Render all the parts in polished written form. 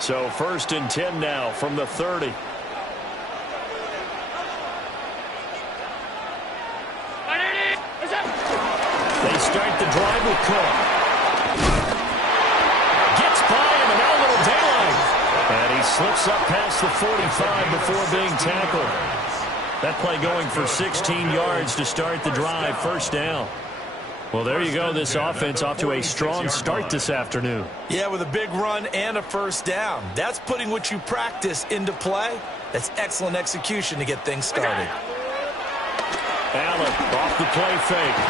So 1st and 10 now from the 30. They start the drive with Cook. Gets by him, and now a little daylight. And he slips up past the 45 before being tackled. That play going for 16 yards to start the drive. 1st down. Well, there you go. This offense off to a strong start this afternoon. Yeah, with a big run and a 1st down. That's putting what you practice into play. That's excellent execution to get things started. Allen off the play fake.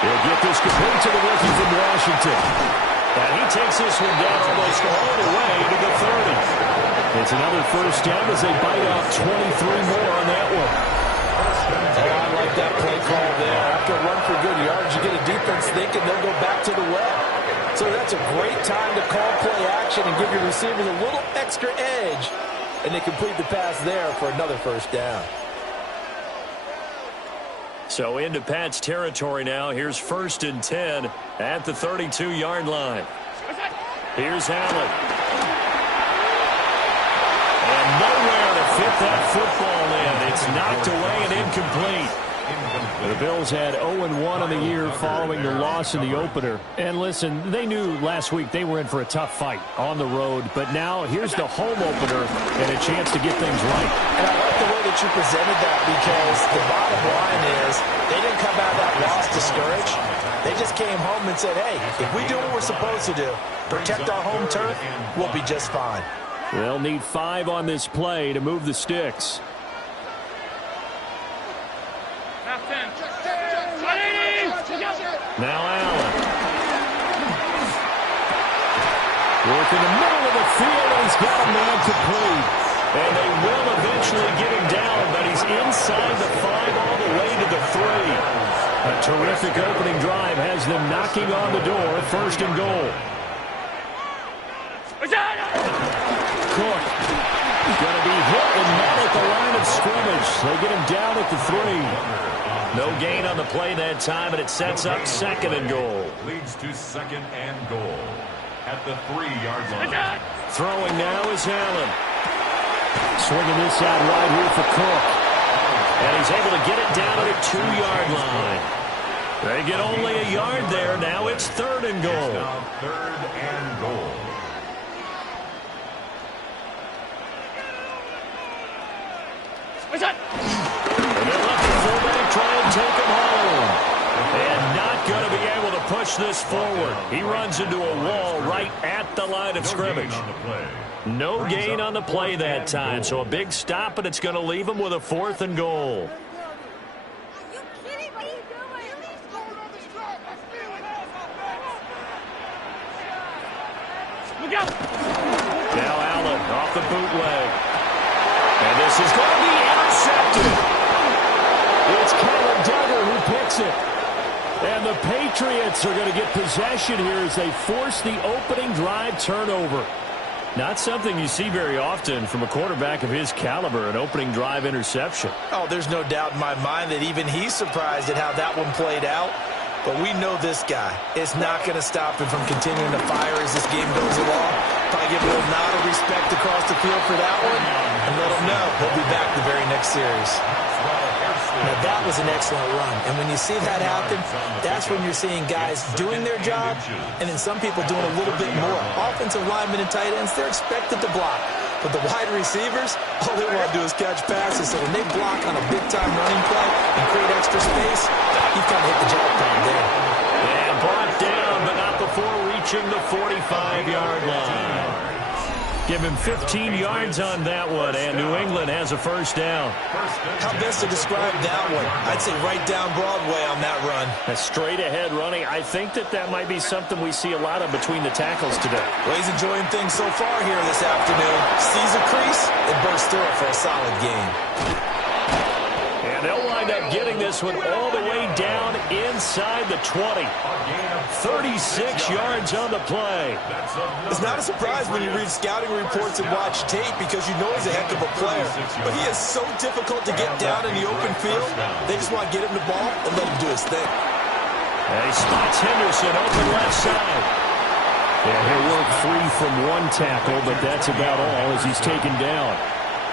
He'll get this complete to the rookie from Washington. And he takes this one down almost all the way to the 30. It's another 1st down as they bite off 23 more on that one. Oh, I like that play call there. After a run for good yards, you get a defense thinking they'll go back to the well. So that's a great time to call play action and give your receivers a little extra edge. And they complete the pass there for another 1st down. So into Pat's territory now. Here's 1st and 10 at the 32-yard line. Here's Allen. And nowhere to fit that football in. It's knocked away and incomplete. The Bills had 0-1 on the year following the loss in the opener. And listen, they knew last week they were in for a tough fight on the road. But now here's the home opener and a chance to get things right. And I like the way that you presented that, because the bottom line is they didn't come out of that loss discouraged. They just came home and said, hey, if we do what we're supposed to do, protect our home turf, we'll be just fine. They'll need 5 on this play to move the sticks. Now Allen. Work in the middle of the field, and he's got a man complete. And they will eventually get him down, but he's inside the 5 all the way to the 3. A terrific opening drive has them knocking on the door. 1st and goal. Cook going to be hit and not at the line of scrimmage. They get him down at the 3. No gain on the play that time, and it sets up 2nd and goal. Leads to 2nd and goal at the 3-yard line. Throwing now is Allen. Swinging this out right here for Cook. And he's able to get it down to the 2-yard line. They get only a yard there. Now it's 3rd and goal. Now 3rd and goal. And they'll let the fullback try and take him home. And not going to be able to push this forward. He runs into a wall right at the line of scrimmage. No gain on the play that time. So a big stop, and it's going to leave him with a 4th and goal. Now Allen off the bootleg. And this is going to be intercepted. It's Kellen Duggar who picks it. And the Patriots are going to get possession here as they force the opening drive turnover. Not something you see very often from a quarterback of his caliber, an opening drive interception. Oh, there's no doubt in my mind that even he's surprised at how that one played out. But we know this guy is not going to stop him from continuing to fire as this game goes along. Probably give a little nod of respect across the field for that one and let him know he'll be back the very next series. Now, that was an excellent run. And when you see that happen, that's when you're seeing guys doing their job and then some people doing a little bit more. Offensive linemen and tight ends, they're expected to block. But the wide receivers, all they want to do is catch passes. So when they block on a big-time running play and create extra space, you kind of hit the jackpot there. And brought down, but not before reaching the 45-yard line. Give him 15 yards on that one, and New England has a 1st down. How best to describe that one? I'd say right down Broadway on that run. A straight-ahead running. I think that might be something we see a lot of between the tackles today. Well, he's enjoying things so far here this afternoon. Sees a crease and bursts through it for a solid game. And they'll wind up getting this one all the way down inside the 20. 36 yards on the play. It's not a surprise when you read scouting reports and watch tape because you know he's a heck of a player. But he is so difficult to get down in the open field. They just want to get him the ball and let him do his thing. And he spots Henderson open left side. And he'll work free from one tackle, but that's about all as he's taken down.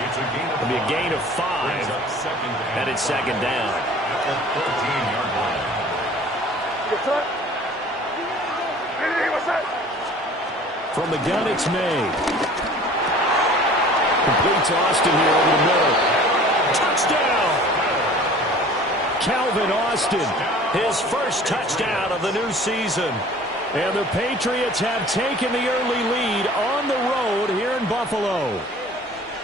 It'll be a gain of 5, and it's second down. At the 13-yard line. From the gun, it's May. Completes Austin here over the middle. Touchdown! Calvin Austin, his first touchdown of the new season. And the Patriots have taken the early lead on the road here in Buffalo.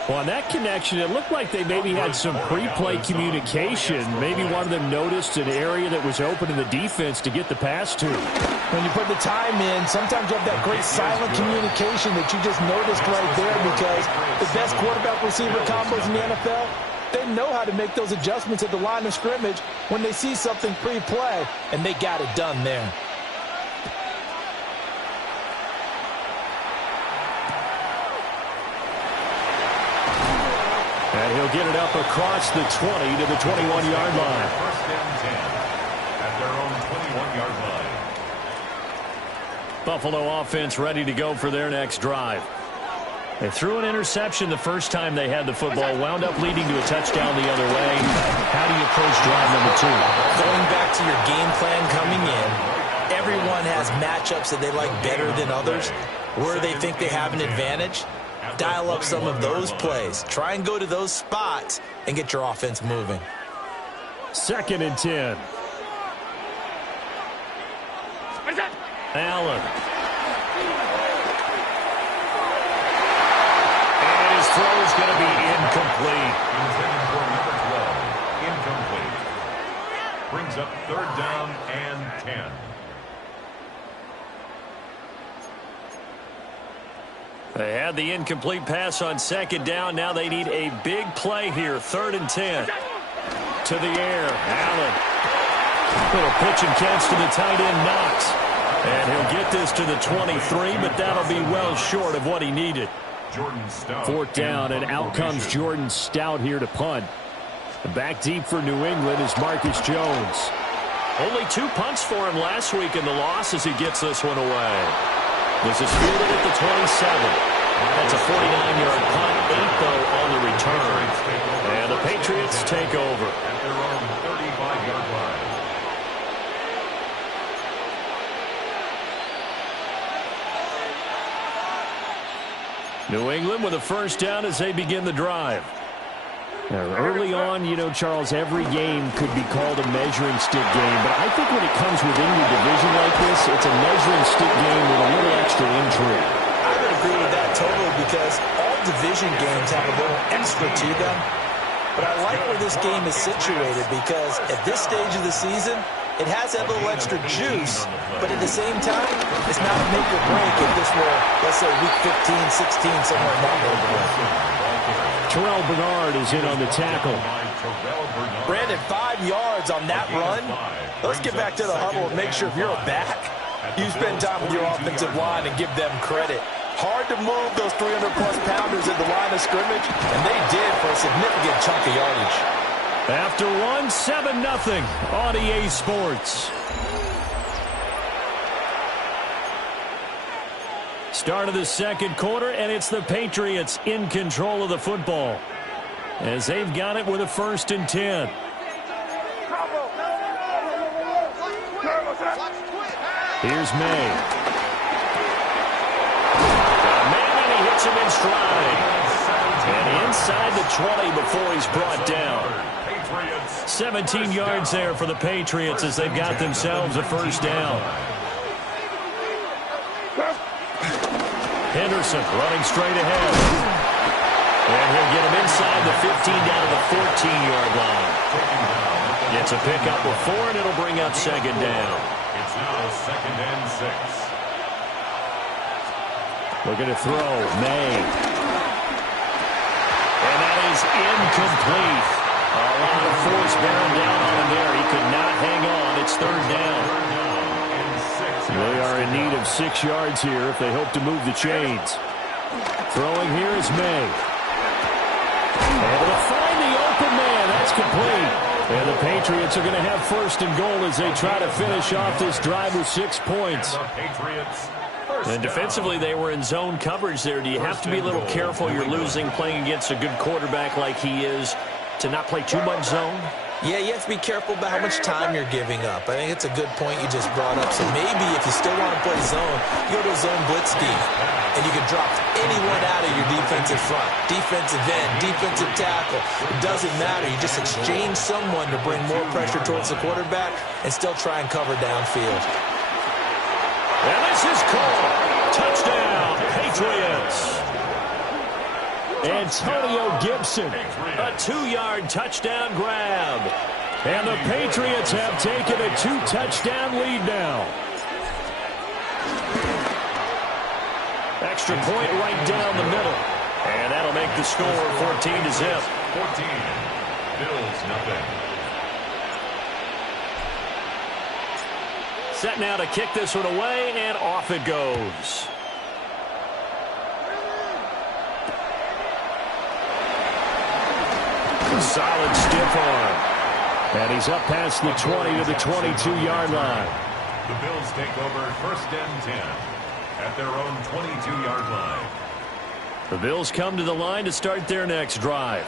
Well, on that connection, it looked like they maybe had some pre-play communication. Maybe one of them noticed an area that was open in the defense to get the pass to. When you put the time in, sometimes you have that great silent communication that you just noticed right there, because the best quarterback-receiver combos in the NFL, they know how to make those adjustments at the line of scrimmage when they see something pre-play, and they got it done there. And he'll get it up across the 20 to the 21-yard line. First and 10 at their own 21-yard line. Buffalo offense ready to go for their next drive. They threw an interception the first time they had the football, wound up leading to a touchdown the other way. How do you approach drive number 2? Going back to your game plan coming in, everyone has matchups that they like better than others. Where they think they have an advantage, dial up some of those plays. Try and go to those spots and get your offense moving. Second and 10. Allen. And his throw is going to be incomplete. Intended for number 12. Incomplete. Brings up third down and 10. They had the incomplete pass on second down. Now they need a big play here. Third and 10. To the air. Allen. Little pitch and catch to the tight end, Knox. And he'll get this to the 23, but that'll be well short of what he needed. Jordan Stout. Fourth down, and out comes Jordan Stout here to punt. Back deep for New England is Marcus Jones. Only 2 punts for him last week in the loss as he gets this one away. This is fielded at the 27. That's a 49-yard punt, 8 though on the return. And the Patriots take over. At their own 35-yard line. New England with a first down as they begin the drive. Now, early on, you know, Charles, every game could be called a measuring stick game. But I think when it comes within your division like this, it's a measuring stick game with a little extra intrigue. I would agree with that totally, because all division games have a little extra to them. But I like where this game is situated, because at this stage of the season, it has that little extra juice, but at the same time, it's not a make or break if this were, let's say, week 15, 16, somewhere in that neighborhood. Terrell Bernard is in on the tackle. Brandon, 5 yards on that run. Let's get back to the huddle and make sure if you're a back, you spend time with your offensive line and give them credit. Hard to move those 300-plus pounders at the line of scrimmage, and they did for a significant chunk of yardage. After one, 7-0 on EA Sports. Start of the second quarter, and it's the Patriots in control of the football as they've got it with a first and 10. Here's May. Manning, he hits him in stride. And inside the 20 before he's brought down. 17 yards there for the Patriots as they've got themselves a first down. Henderson running straight ahead. And he'll get him inside the 15 down to the 14-yard line. Gets a pickup of 4, and it'll bring up second down. It's now second and 6. Looking to throw. May. And that is incomplete. A lot of force bearing down on him there. He could not hang on. It's third down. They are in need of 6 yards here if they hope to move the chains. Throwing here is May. And to find the open man. That's complete. And the Patriots are going to have first and goal as they try to finish off this drive with 6 points. The Patriots And defensively, they were in zone coverage there. Do you have to be a little careful? You're losing playing against a good quarterback like he is to not play too much zone? Yeah, you have to be careful about how much time you're giving up. I think it's a good point you just brought up. So maybe if you still want to play zone, you go to a zone blitz scheme, and you can drop anyone out of your defensive front, defensive end, defensive tackle. It doesn't matter. You just exchange someone to bring more pressure towards the quarterback and still try and cover downfield. And this is called. Touchdown, Patriots. Antonio Gibson, a 2-yard touchdown grab. And the Patriots have taken a 2-touchdown lead now. Extra point right down the middle. And that'll make the score 14-0. 14. Bills nothing. Set now to kick this one away, and off it goes. Solid stiff arm. And he's up past the 20 to the 22-yard line. The Bills take over 1st and 10 at their own 22-yard line. The Bills come to the line to start their next drive.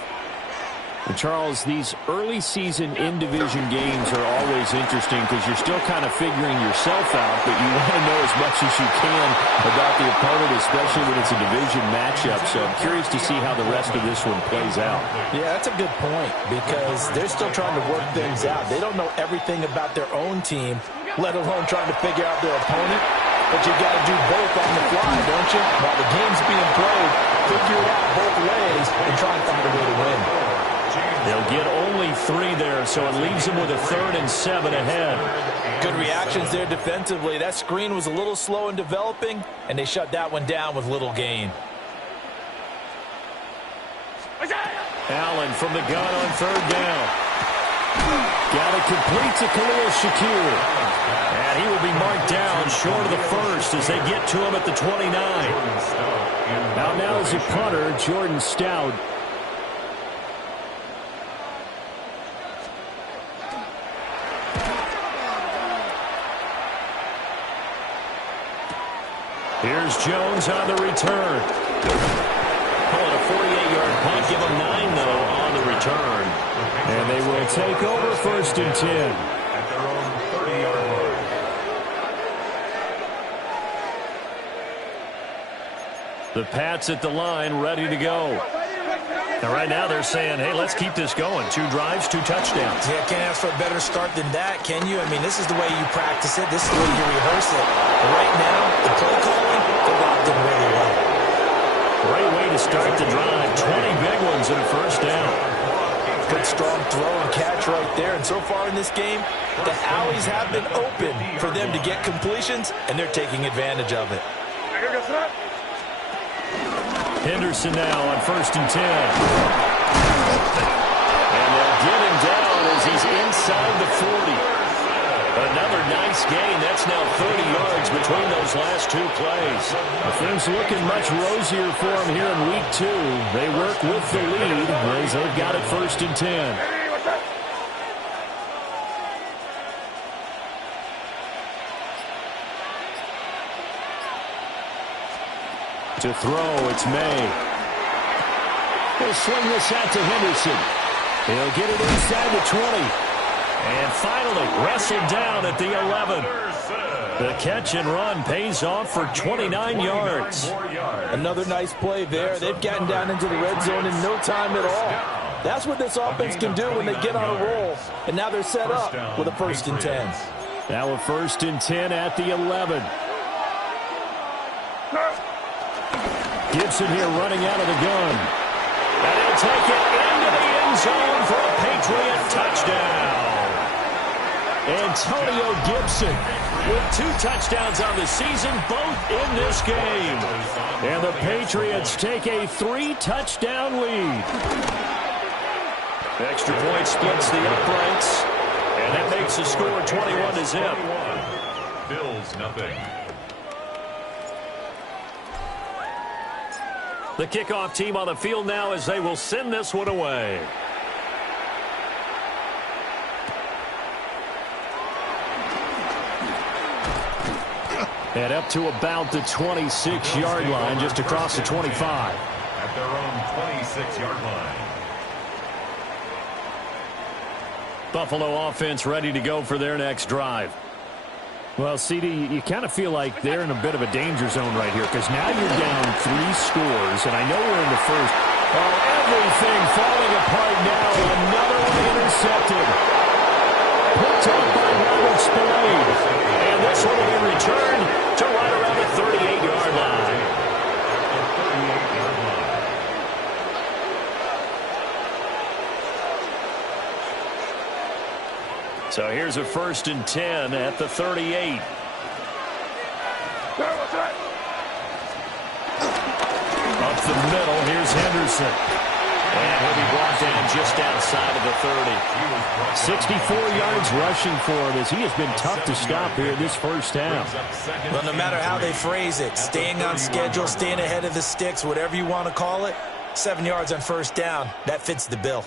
And Charles, these early season in-division games are always interesting because you're still kind of figuring yourself out, but you want to know as much as you can about the opponent, especially when it's a division matchup. So I'm curious to see how the rest of this one plays out. Yeah, that's a good point because they're still trying to work things out. They don't know everything about their own team, let alone trying to figure out their opponent. But you got to do both on the fly, don't you? While the game's being played, figure it out both ways and try and find a way to win. They'll get only 3 there, so it leaves them with a 3rd and 7 ahead. Good reactions there defensively. That screen was a little slow in developing, and they shut that one down with little gain. Allen from the gun on 3rd down. Got it complete to Khalil Shakir. And he will be marked down short of the 1st as they get to him at the 29. Now is a punter, Jordan Stout. Here's Jones on the return. Pulling a 48-yard punt. Give him 9, though, on the return. And they will take over 1st and 10. At their own 30-yard line. The Pats at the line, ready to go. And right now they're saying, hey, let's keep this going. 2 drives, 2 touchdowns. Yeah, can't ask for a better start than that, can you? I mean, this is the way you practice it. This is the way you rehearse it. But right now, the play calling, they're locked in really well. Great way to start the drive. 20 big ones and a 1st down. Good strong throw and catch right there. And so far in this game, the alleys have been open for them to get completions, and they're taking advantage of it. Henderson now on 1st and 10. And they'll get him down as he's inside the 40. Another nice gain. That's now 30 yards between those last 2 plays. Things looking much rosier for them here in week 2. They work with the lead as they've got it 1st and 10. To throw, it's May. He'll swing this out to Henderson. He'll get it inside the 20. And finally wrestled down at the 11. The catch and run pays off for 29 yards. Another nice play there. They've gotten down into the red zone in no time at all. That's what this offense can do when they get on a roll. And now they're set up with a 1st and 10. Now a 1st and 10 at the 11. Gibson here running out of the gun. And he'll take it into the end zone for a Patriot touchdown. Antonio Gibson with 2 touchdowns on the season, both in this game. And the Patriots take a 3-touchdown lead. Extra point splits the uprights. And that makes the score 21-0. Bills nothing. The kickoff team on the field now as they will send this one away. And up to about the 26-yard line, just across the 25. At their own 26-yard line. Buffalo offense ready to go for their next drive. Well, CD, you kind of feel like they're in a bit of a danger zone right here because now you're down 3 scores, and I know we're in the first. Oh, everything falling apart now. Another one intercepted. Picked up by Robert Spillane. And this one will be returned to right around the 38-yard line. So here's a 1st and 10 at the 38. Up the middle, here's Henderson. And he'll be brought down just outside of the 30. 64 yards rushing for him as he has been tough to stop here this first half. Well, no matter how they phrase it, staying on schedule, staying ahead of the sticks, whatever you want to call it, 7 yards on 1st down, that fits the bill.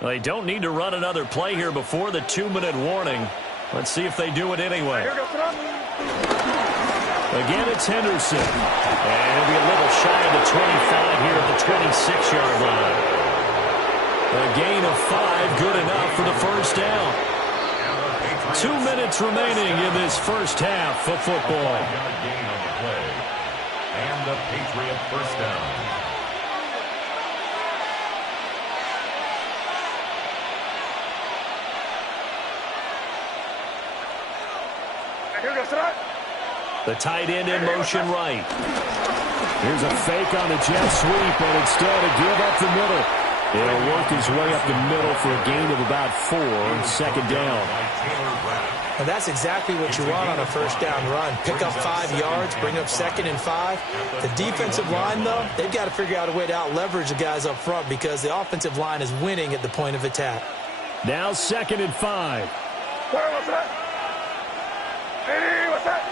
Well, they don't need to run another play here before the 2-minute warning. Let's see if they do it anyway. Again, it's Henderson. And he'll be a little shy of the 25 here at the 26-yard line. A gain of 5, good enough for the 1st down. 2 minutes remaining in this first half of football. And the Patriot 1st down. The tight end in motion right. Here's a fake on the jet sweep, and instead a give up the middle. It'll work his way up the middle for a gain of about 4 on 2nd down. And that's exactly what you want on a 1st down run. Pick up 5 yards, bring up 2nd and 5. The defensive line, though, they've got to figure out a way to out-leverage the guys up front because the offensive line is winning at the point of attack. Now 2nd and 5. What's that? What's that?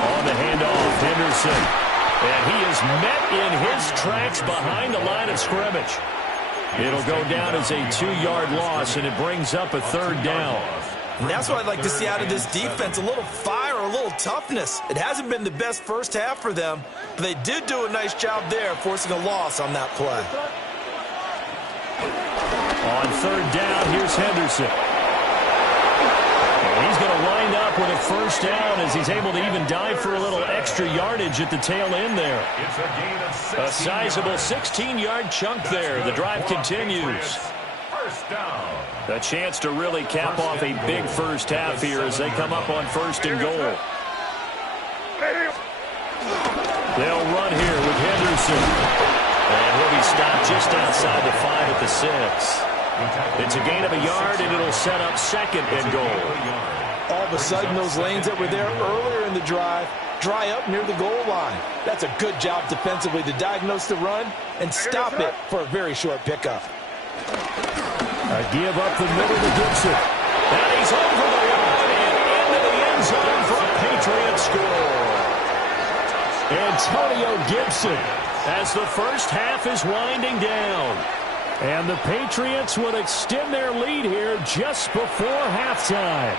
On the handoff, Henderson. And he is met in his tracks behind the line of scrimmage. It'll go down as a 2-yard loss, and it brings up a 3rd down. And that's what I'd like to see out of this defense, a little fire, a little toughness. It hasn't been the best first half for them, but they did do a nice job there forcing a loss on that play. On 3rd down, here's Henderson. And he's going to wind up with a 1st down as he's able to even dive for a little extra yardage at the tail end there. A sizable 16-yard chunk there. The drive continues. A chance to really cap off a big first half here as they come up on 1st and goal. They'll run here with Henderson. And he'll be stopped just outside the 5 at the 6. It's a gain of a yard, and it'll set up 2nd and goal. All of a sudden, those lanes that were there earlier in the drive dry up near the goal line. That's a good job defensively to diagnose the run and stop it for a very short pickup. A give up the middle to Gibson. And he's over the line and into the end zone for a Patriot score. Antonio Gibson as the first half is winding down. And the Patriots will extend their lead here just before halftime.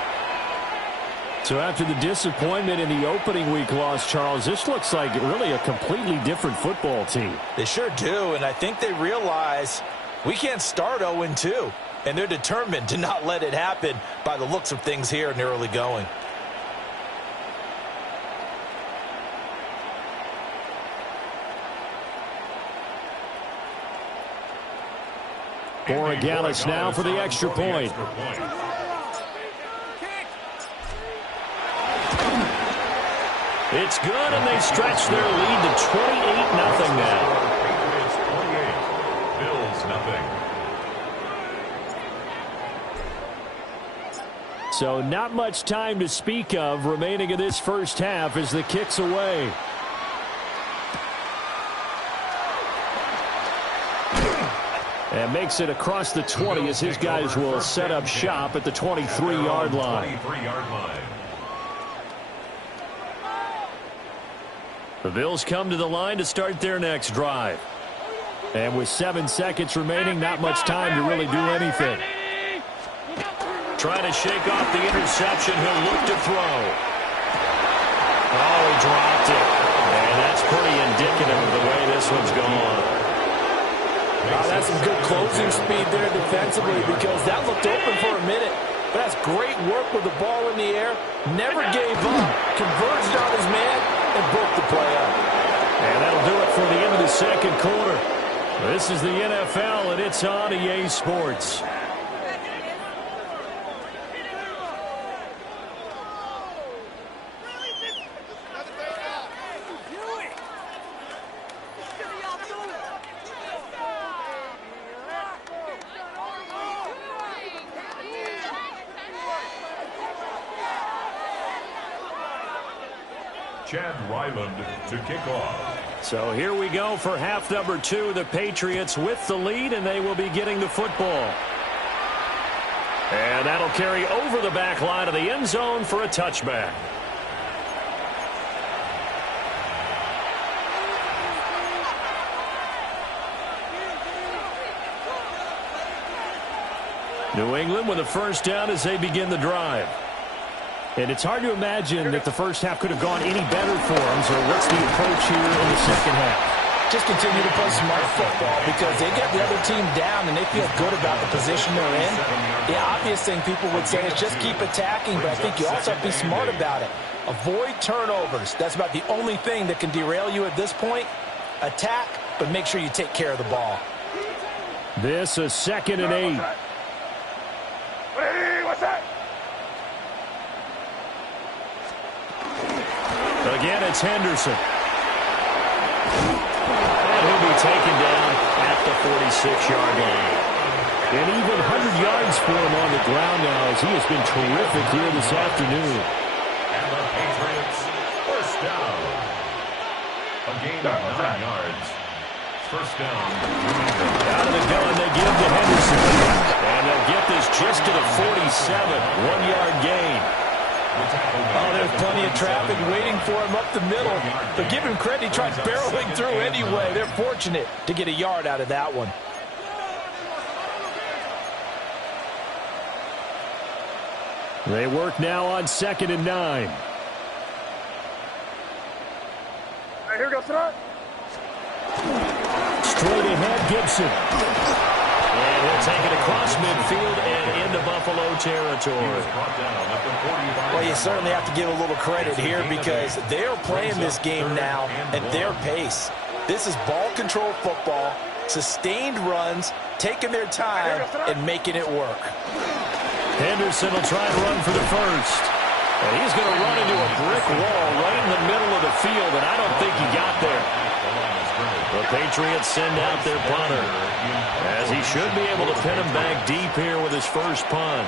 So after the disappointment in the opening week loss, Charles, this looks like really a completely different football team. They sure do, and I think they realize we can't start 0-2, and they're determined to not let it happen by the looks of things here in the early going. Borregales now for the extra point. It's good, and they stretch their lead to 28-0 now. Bills nothing. So not much time to speak of remaining in this first half as the kick's away. And makes it across the 20 as his guys will set up shop at the 23-yard line. The Bills come to the line to start their next drive. And with 7 seconds remaining, not much time to really do anything. trying to shake off the interception. He'll look to throw. Oh, he dropped it. And that's pretty indicative of the way this one's gone. That's some good closing speed there defensively because that looked open for a minute. But that's great work with the ball in the air. Never gave up. Converged on his man and broke the play up. And that'll do it for the end of the second quarter. This is the NFL, and it's on EA Sports. Chad Ryland to kick off. So here we go for half number 2. The Patriots with the lead, and they will be getting the football. And that'll carry over the back line of the end zone for a touchback. New England with a first down as they begin the drive. And it's hard to imagine that the first half could have gone any better for them. So what's the approach here in the second half? Just continue to play smart football because they get the other team down and they feel good about the position they're in. The obvious thing people would say is just keep attacking, but I think you also have to be smart about it. Avoid turnovers. That's about the only thing that can derail you at this point. Attack, but make sure you take care of the ball. This is 2nd and 8. Again, it's Henderson. And he'll be taken down at the 46-yard line. And even 100 yards for him on the ground now as he has been terrific here this afternoon. And the Patriots first down. A gain of 9 yards. First down. Out of the gun, they give to Henderson. And they'll get this just to the 47. 1-yard gain. Oh, there's plenty of traffic waiting for him up the middle. But give him credit, he tried barreling through anyway. They're fortunate to get a yard out of that one. They work now on 2nd and 9. Here we go, start. Straight ahead, Gibson. And he'll take it across midfield and into Buffalo territory. Well, you certainly have to give a little credit here because they're playing this game now at their pace. This is ball control football, sustained runs, taking their time and making it work. Henderson will try and run for the first. And he's going to run into a brick wall right in the middle of the field, and I don't think he got there. The Patriots send out their punter, as he should be able to pin him back deep here with his first punt.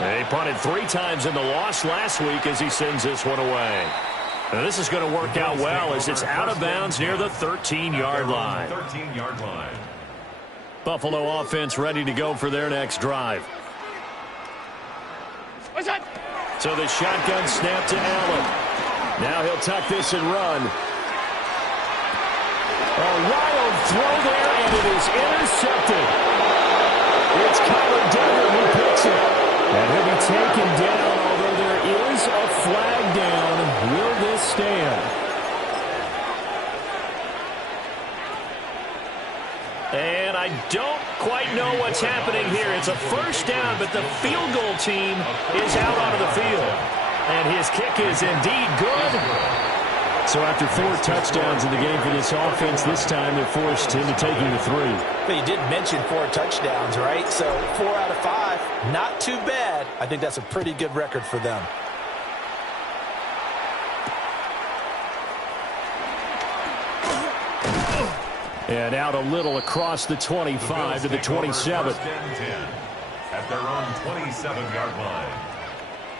They punted 3 times in the loss last week as he sends this one away. Now this is going to work out well as it's out of bounds near the 13-yard line. 13-yard line. Buffalo offense ready to go for their next drive. So the shotgun snap to Allen. Now he'll tuck this and run. A wild throw there, and it is intercepted. It's Kyler Duggar who picks it. And he'll be taken down, although there is a flag down. Will this stand? And I don't quite know what's happening here. It's a first down, but the field goal team is out onto the field. And his kick is indeed good. So after 4 touchdowns in the game for this offense, this time they're forced into taking the 3. But you did mention 4 touchdowns, right? So 4 out of 5, not too bad. I think that's a pretty good record for them. And out a little across the 25 to the 27. At their own 27-yard line.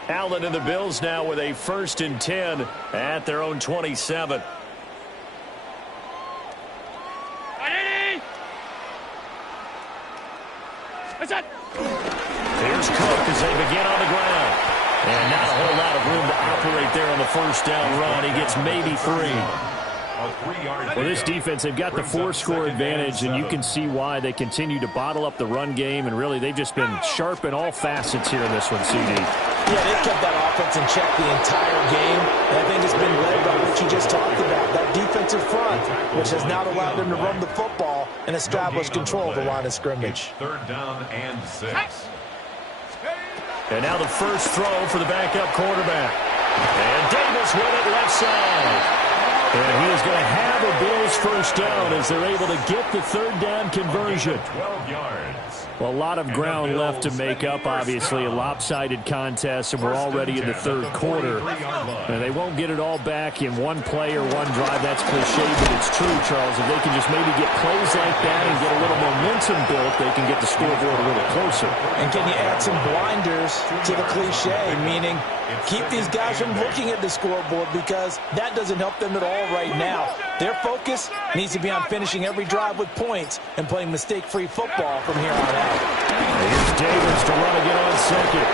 Allen and the Bills now with a 1st and 10 at their own 27. Here's Cook as they begin on the ground. And not a whole lot of room to operate there on the first down run. He gets maybe 3. Well, this defense, they've got the 4-score advantage, and you can see why they continue to bottle up the run game, and really they've just been sharp in all facets here in this one, CD. Yeah, they've kept that offense in check the entire game, and I think it's been led by what you just talked about, that defensive front, which has not allowed them to run the football and establish control of the line of scrimmage. 3rd down and 6. And now the first throw for the backup quarterback. And Davis with it left side. And he is going to have a Bills first down as they're able to get the 3rd down conversion. 12 yards. Well, a lot of ground left to make up, obviously. A lopsided contest, and we're already in the 3rd quarter. And they won't get it all back in one play or one drive. That's cliche, but it's true, Charles. If they can just maybe get plays like that and get a little momentum built, they can get the scoreboard a little closer. And can you add some blinders to the cliche, meaning keep these guys from looking at the scoreboard, because that doesn't help them at all right now. Their focus needs to be on finishing every drive with points and playing mistake-free football from here on out. Here's Davis to run again on second.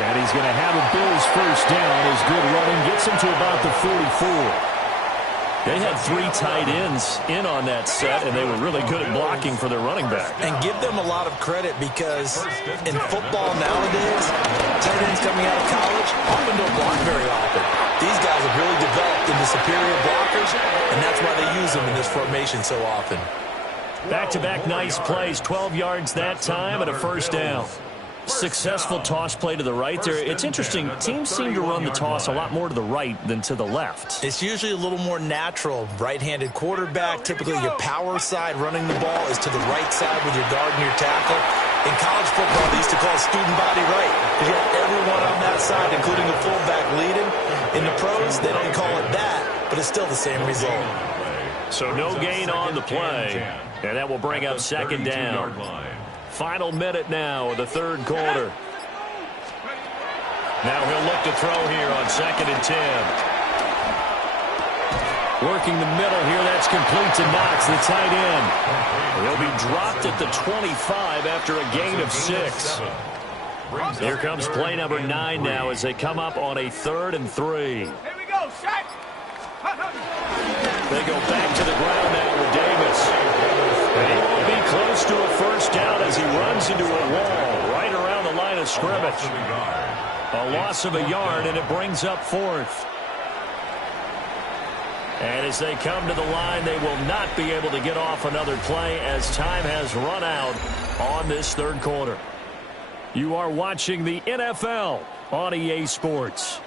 And he's going to have a Bills first down. His good running gets him to about the 44. They had 3 tight ends in on that set, and they were really good at blocking for their running back. And give them a lot of credit, because in football nowadays, tight ends coming out of college often don't block very often. These guys have really developed into superior blockers, and that's why they use them in this formation so often. Back-to-back nice plays, 12 yards that time and a first down. Successful toss play to the right there. It's interesting. Teams seem to run the toss a lot more to the right than to the left. It's usually a little more natural. Right-handed quarterback, typically your power side running the ball is to the right side with your guard and your tackle. In college football, they used to call student body right, because you have everyone on that side, including the fullback leading. In the pros, they don't call it that, but it's still the same result. So no gain on the play, and that will bring up 2nd down. Final minute now of the 3rd quarter. Now he'll look to throw here on 2nd and 10. Working the middle here, that's complete to Knox, the tight end. He'll be dropped at the 25 after a gain of 6. Here comes play number 9 now as they come up on a 3rd and 3. Here we go, Shaq. They go back to the ground now with Davis. And he won't be close to a first down as he runs into a wall right around the line of scrimmage. A loss of a yard, and it brings up 4th. And as they come to the line, they will not be able to get off another play as time has run out on this 3rd quarter. You are watching the NFL on EA Sports.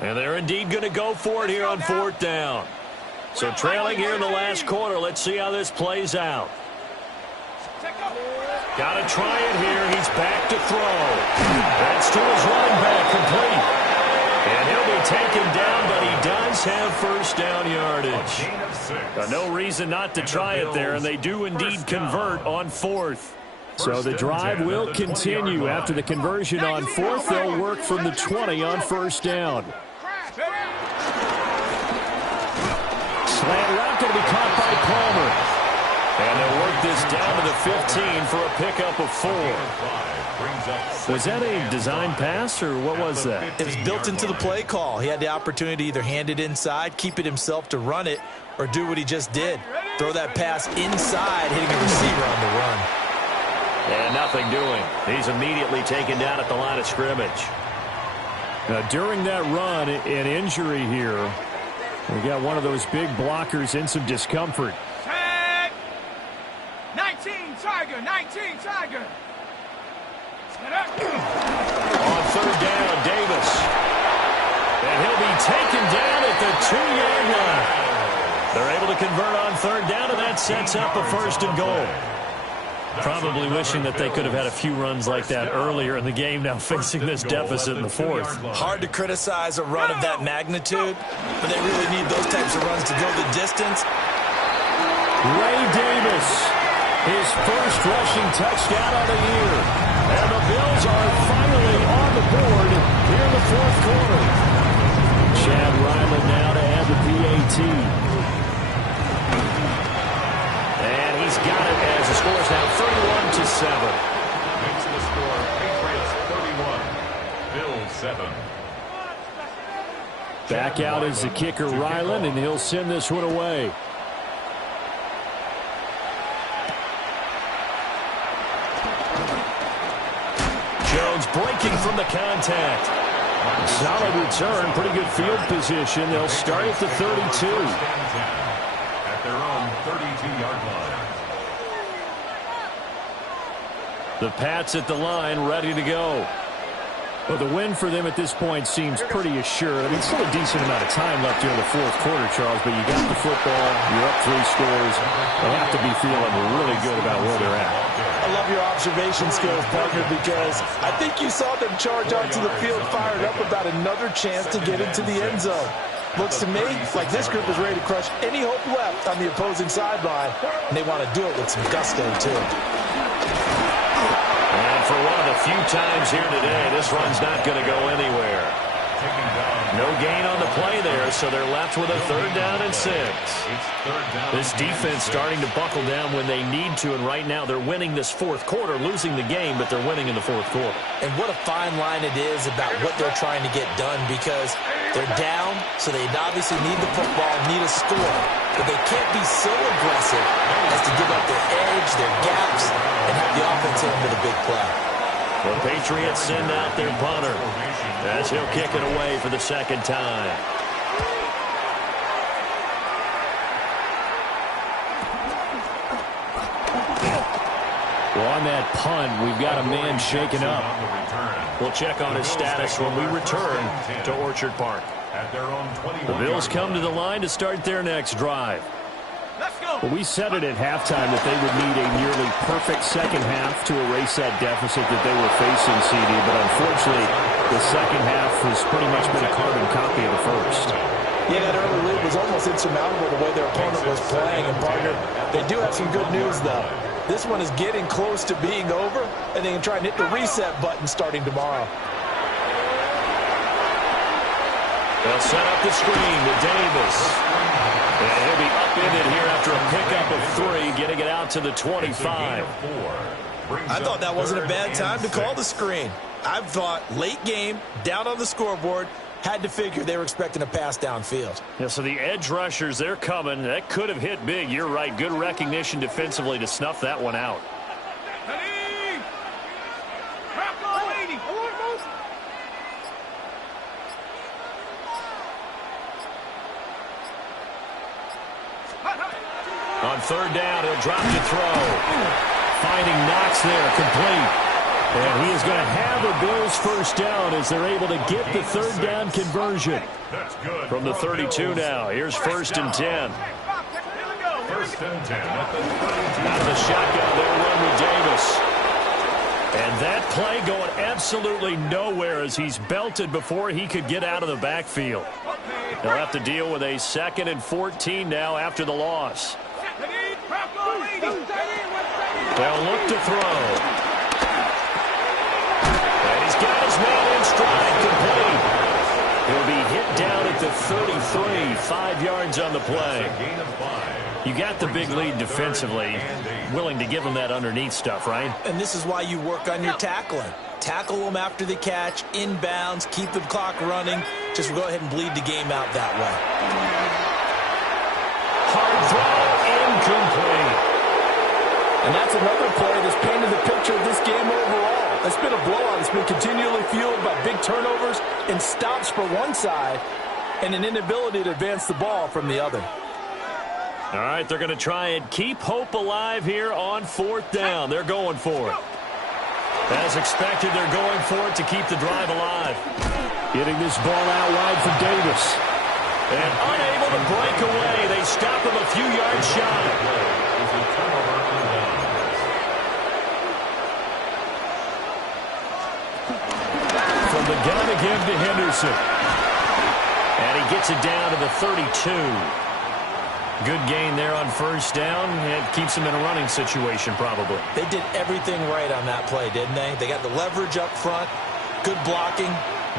And they're indeed going to go for it here on 4th down. So trailing here in the last quarter, let's see how this plays out. Got to try it here. He's back to throw. That's to his running back, complete. And he'll be taken down, but he does have first down yardage. No reason not to try it there, and they do indeed convert on 4th. So the drive will continue. After the conversion on 4th, they'll work from the 20 on first down. Slant route going to be caught by Palmer. And they'll work this down to the 15 for a pickup of 4. Was that a design pass, or what was that? It was built into the play call. He had the opportunity to either hand it inside, keep it himself to run it, or do what he just did. Throw that pass inside, hitting a receiver on the run. And nothing doing. He's immediately taken down at the line of scrimmage. Now, during that run, an injury here. We got one of those big blockers in some discomfort. 19 Tiger, 19 Tiger. On 3rd down, Davis. And he'll be taken down at the 2-yard line. They're able to convert on 3rd down, and that sets up a 1st and goal. Probably wishing that they could have had a few runs like that earlier in the game, now facing this deficit in the 4th. Hard to criticize a run of that magnitude, but they really need those types of runs to go the distance. Ray Davis, his first rushing touchdown of the year. And the Bills are finally on the board here in the 4th quarter. Chad Ryland now to add the PAT. And he's got it as the score is now 31-7. Makes the score Patriots 31, Bills 7. Back out is the kicker, Ryland, and he'll send this one away. Jones breaking from the contact. Solid return, pretty good field position. They'll start at the 32. At their own 32-yard line. The Pats at the line, ready to go. Well, the win for them at this point seems pretty assured. I mean, still a decent amount of time left here in the fourth quarter, Charles, but you got the football, you're up 3 scores. They have to be feeling really good about where they're at. I love your observation skills, partner, because I think you saw them charge onto the field fired up about another chance to get into the end zone. Looks to me like this group is ready to crush any hope left on the opposing sideline, and they want to do it with some gusto, too. And for one of the few times here today, this run's not going to go anywhere. No gain on the play there, so they're left with a 3rd down and 6. This defense starting to buckle down when they need to, and right now they're winning this fourth quarter, losing the game, but they're winning in the fourth quarter. And what a fine line it is about what they're trying to get done, because they're down, so they obviously need the football, need a score, but they can't be so aggressive as to give up their edge, their gaps, and have the offense hit them with a big play. The Patriots send out their punter as he'll kick it away for the 2nd time. Well, on that punt, we've got a man shaken up. We'll check on his status when we return to Orchard Park. The Bills come to the line to start their next drive. Well, we said it at halftime that they would need a nearly perfect second half to erase that deficit that they were facing, CD, but unfortunately, the second half has pretty much been a carbon copy of the first. Yeah, that early lead was almost insurmountable the way their opponent was playing, and partner, they do have some good news, though. This one is getting close to being over, and they can try and hit the reset button starting tomorrow. They'll set up the screen with Davis. And he'll be upended here after a pickup of 3, getting it out to the 25. I thought that wasn't a bad time to call the screen. I thought late game, down on the scoreboard, had to figure they were expecting a pass downfield. Yeah, so the edge rushers, they're coming. That could have hit big. You're right. Good recognition defensively to snuff that one out. On 3rd down, he'll drop to throw. Finding Knox there, complete. And he is going to have the Bills' 1st down as they're able to get the 3rd down conversion. From the 32 now, here's 1st and 10. 1st and 10 at the 32. Out of the shotgun, they'll run with Davis. And that play going absolutely nowhere as he's belted before he could get out of the backfield. They'll have to deal with a 2nd and 14 now after the loss. They'll look to throw. And he's got his man in stride, complete. He'll be hit down at the 33, 5 yards on the play. You got the big lead defensively, willing to give them that underneath stuff, right? And this is why you work on your tackling. Tackle them after the catch, inbounds, keep the clock running. Just go ahead and bleed the game out that way. Hard throw, incomplete. And that's another play that's painted the picture of this game overall. It's been a blowout. It's been continually fueled by big turnovers and stops for one side and an inability to advance the ball from the other. All right, they're going to try and keep hope alive here on 4th down. They're going for it. As expected, they're going for it to keep the drive alive. Getting this ball out wide for Davis. And unable to break away. They stop him a few yards shy. From the gun again to Henderson. And he gets it down to the 32. Good gain there on 1st down. It keeps him in a running situation probably. They did everything right on that play, didn't they? They got the leverage up front, good blocking,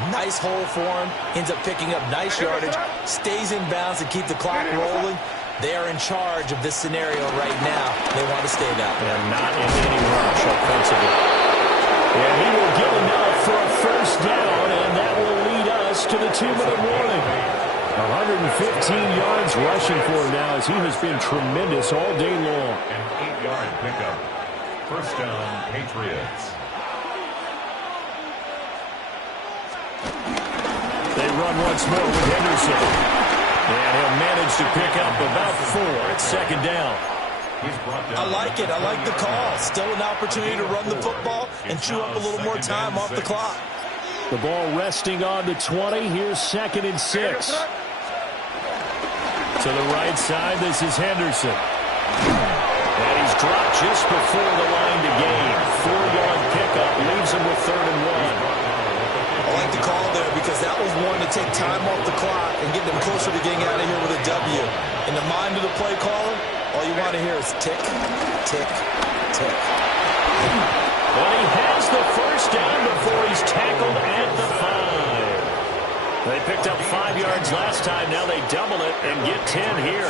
nice hole for him, ends up picking up nice yardage, stays in bounds to keep the clock rolling. They are in charge of this scenario right now. They want to stay that way. And not in any rush offensively. And he will get enough for a 1st down, and that will lead us to the 2-minute warning. 115 yards rushing for him now as he has been tremendous all day long. An 8-yard pickup. First down, Patriots. They run once more with Henderson. And he'll manage to pick up about 4 at second down. I like it. I like the call. Still an opportunity to run the football and chew up a little more time off the clock. The ball resting on the 20. Here's 2nd and 6. To the right side, this is Henderson. And he's dropped just before the line to gain. 4-yard pickup leaves him with 3rd and 1. I like the call there because that was one to take time off the clock and get them closer to getting out of here with a W. In the mind of the play caller, all you want to hear is tick, tick, tick. Well, he has the first down before he's tackled at the 5. They picked up 5 yards last time. Now they double it and get 10 here.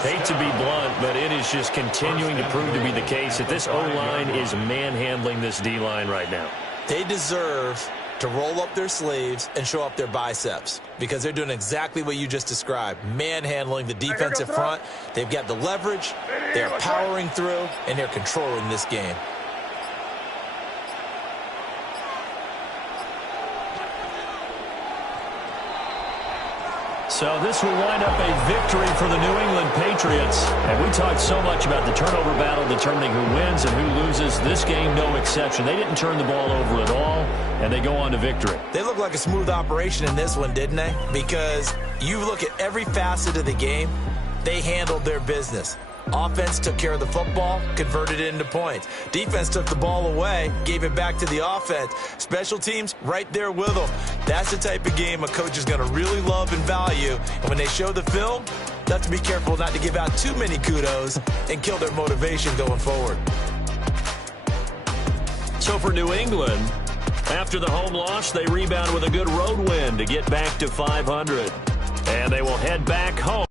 Hate to be blunt, but it is just continuing to prove to be the case that this O-line is manhandling this D-line right now. They deserve to roll up their sleeves and show up their biceps because they're doing exactly what you just described, manhandling the defensive front. They've got the leverage, they're powering through, and they're controlling this game. So this will wind up a victory for the New England Patriots. And we talked so much about the turnover battle determining who wins and who loses. This game, no exception. They didn't turn the ball over at all, and they go on to victory. They look like a smooth operation in this one, didn't they? Because you look at every facet of the game, they handled their business. Offense took care of the football, converted it into points. Defense took the ball away, gave it back to the offense. Special teams, right there with them. That's the type of game a coach is going to really love and value. And when they show the film, they have to be careful not to give out too many kudos and kill their motivation going forward. So for New England, after the home loss, they rebound with a good road win to get back to 500. And they will head back home.